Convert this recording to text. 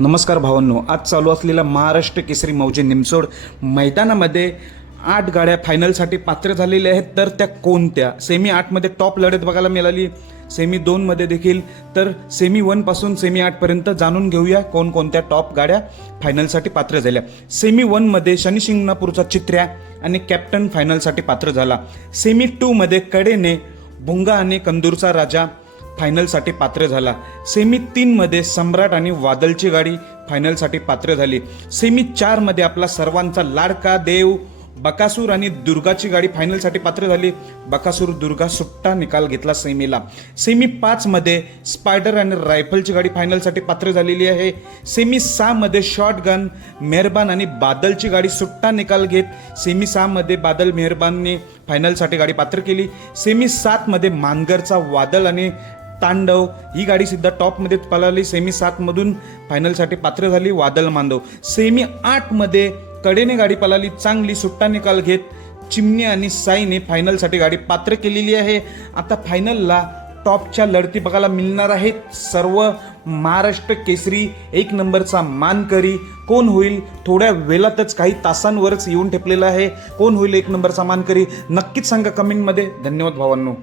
नमस्कार भावांनो आज चालू असलेल्या महाराष्ट्र केसरी मौजे निमसोड मैदानामध्ये आठ गाड्या फायनलसाठी पात्र झालेल्या आहेत. तर त्या कोणत्या? सेमी आठमध्ये टॉप लढत बघायला मिळाली. सेमी दोनमध्ये देखील. तर सेमी वनपासून सेमी आठपर्यंत जाणून घेऊया कोणकोणत्या टॉप गाड्या फायनलसाठी पात्र झाल्या. सेमी वनमध्ये शनी शिंगणापूरचा चित्र्या आणि कॅप्टन फायनलसाठी पात्र झाला. सेमी टूमध्ये कडेने भुंगा आणि कंदूरचा राजा फायनलसाठी पात्र झाला. सेमी तीनमध्ये सम्राट आणि वादलची गाडी फायनलसाठी पात्र झाली. सेमी चारमध्ये आपला सर्वांचा लाडका देव बकासूर आणि दुर्गाची गाडी फायनलसाठी पात्र झाली. बकासूर दुर्गा सुट्टा निकाल घेतला सेमीला. सेमी पाचमध्ये स्पायडर आणि रायफलची गाडी फायनलसाठी पात्र झालेली आहे. सेमी सहामध्ये शॉटगन मेहरबान आणि बादलची गाडी सुट्टा निकाल घेत सेमी सहामध्ये बादल मेहरबानने फायनलसाठी गाडी पात्र केली. सेमी सातमध्ये मानगरचा वादल आणि तांडव. ही गाडी सुद्धा टॉपमध्ये पळाली. सेमी सातमधून फायनलसाठी पात्र झाली वादळ मांडव. सेमी आठमध्ये कडेने गाडी पळाली. चांगली सुट्टा निकाल घेत चिमणी आणि साईने फायनलसाठी गाडी पात्र केलेली आहे. आता फायनलला टॉपच्या लढती बघायला मिळणार आहेत सर्व महाराष्ट्र केसरी. एक नंबरचा मानकरी. कोण होईल? थोड्या वेळातच काही तासांवरच येऊन ठेपलेला आहे. कोण होईल एक नंबरचा मानकरी? नक्कीच सांगा कमेंटमध्ये धन्यवाद भावांनो.